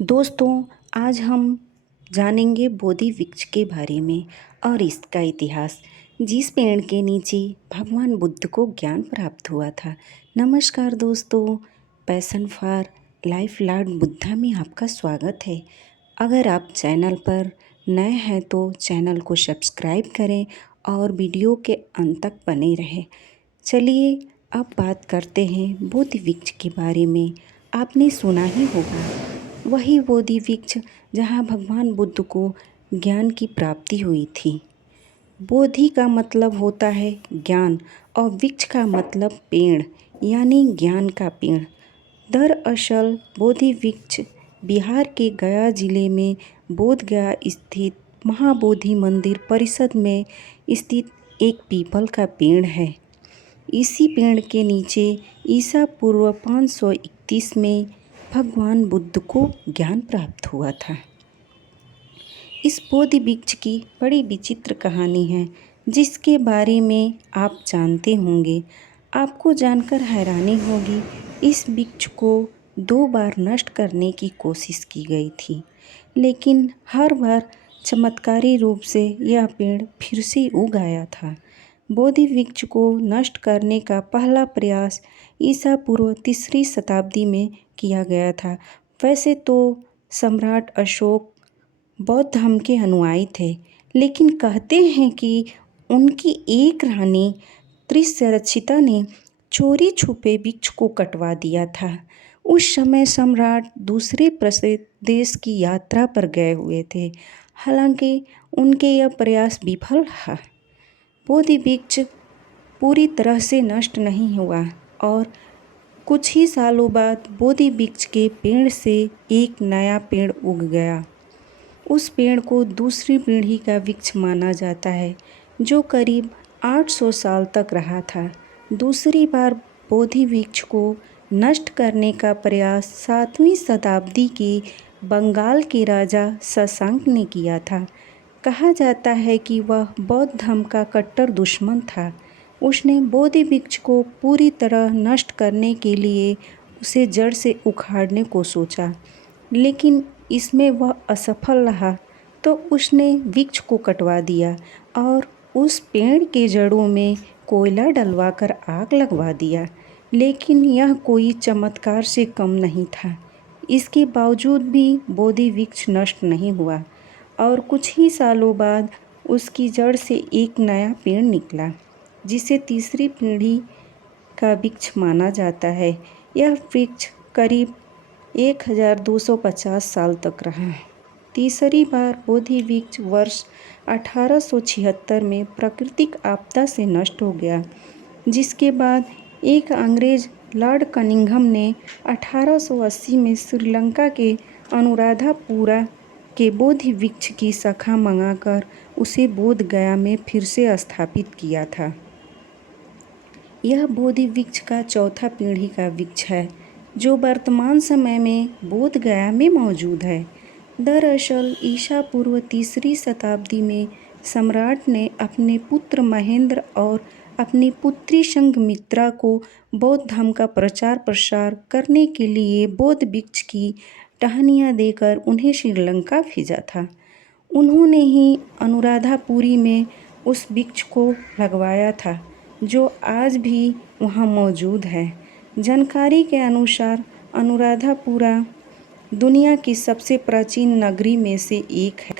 दोस्तों, आज हम जानेंगे बोधि वृक्ष के बारे में और इसका इतिहास। जिस पेड़ के नीचे भगवान बुद्ध को ज्ञान प्राप्त हुआ था। नमस्कार दोस्तों, passion for life Lord Buddha में आपका स्वागत है। अगर आप चैनल पर नए हैं तो चैनल को सब्सक्राइब करें और वीडियो के अंत तक बने रहें। चलिए अब बात करते हैं बोधि वृक्ष के बारे में। आपने सुना ही होगा, वही बोधि वृक्ष जहाँ भगवान बुद्ध को ज्ञान की प्राप्ति हुई थी। बोधि का मतलब होता है ज्ञान और वृक्ष का मतलब पेड़ यानी ज्ञान का पेड़। दरअसल बोधि वृक्ष बिहार के गया जिले में बोधगया स्थित महाबोधि मंदिर परिसर में स्थित एक पीपल का पेड़ है। इसी पेड़ के नीचे ईसा पूर्व 531 में भगवान बुद्ध को ज्ञान प्राप्त हुआ था। इस बोधि वृक्ष की बड़ी विचित्र कहानी है जिसके बारे में आप जानते होंगे। आपको जानकर हैरानी होगी, इस वृक्ष को 2 बार नष्ट करने की कोशिश की गई थी, लेकिन हर बार चमत्कारी रूप से यह पेड़ फिर से उग आया था। बोधि वृक्ष को नष्ट करने का पहला प्रयास ईसा पूर्व 3री शताब्दी में किया गया था। वैसे तो सम्राट अशोक बौद्ध धर्म के अनुयायी थे, लेकिन कहते हैं कि उनकी एक रानी त्रिशरक्षिता ने चोरी छुपे वृक्ष को कटवा दिया था। उस समय सम्राट दूसरे प्रसिद्ध देश की यात्रा पर गए हुए थे। हालांकि उनके यह प्रयास विफल रहा। बोधि वृक्ष पूरी तरह से नष्ट नहीं हुआ और कुछ ही सालों बाद बोधि वृक्ष के पेड़ से एक नया पेड़ उग गया। उस पेड़ को दूसरी पीढ़ी का वृक्ष माना जाता है, जो करीब 800 साल तक रहा था। दूसरी बार बोधि वृक्ष को नष्ट करने का प्रयास 7वीं शताब्दी के बंगाल के राजा शशांक ने किया था। कहा जाता है कि वह बौद्ध धर्म का कट्टर दुश्मन था। उसने बोधि वृक्ष को पूरी तरह नष्ट करने के लिए उसे जड़ से उखाड़ने को सोचा, लेकिन इसमें वह असफल रहा तो उसने वृक्ष को कटवा दिया और उस पेड़ के जड़ों में कोयला डलवाकर आग लगवा दिया। लेकिन यह कोई चमत्कार से कम नहीं था। इसके बावजूद भी बोधि वृक्ष नष्ट नहीं हुआ और कुछ ही सालों बाद उसकी जड़ से एक नया पेड़ निकला, जिसे तीसरी पीढ़ी का वृक्ष माना जाता है। यह वृक्ष करीब 1250 साल तक रहा। तीसरी बार बोधि वृक्ष वर्ष 1876 में प्राकृतिक आपदा से नष्ट हो गया, जिसके बाद एक अंग्रेज लॉर्ड कनिंघम ने 1880 में श्रीलंका के अनुराधापुरा के बोधि वृक्ष की शाखा मंगाकर उसे बोध गया में फिर से स्थापित किया था। यह बोधि वृक्ष का चौथा पीढ़ी का वृक्ष है, जो वर्तमान समय में बोध गया में मौजूद है। दरअसल ईसा पूर्व 3री शताब्दी में सम्राट ने अपने पुत्र महेंद्र और अपनी पुत्री संघमित्रा को बौद्ध धर्म का प्रचार प्रसार करने के लिए बोधि वृक्ष की टहनियाँ देकर उन्हें श्रीलंका भेजा था। उन्होंने ही अनुराधापुरी में उस वृक्ष को लगवाया था, जो आज भी वहाँ मौजूद है। जानकारी के अनुसार अनुराधापुरा दुनिया की सबसे प्राचीन नगरी में से एक है।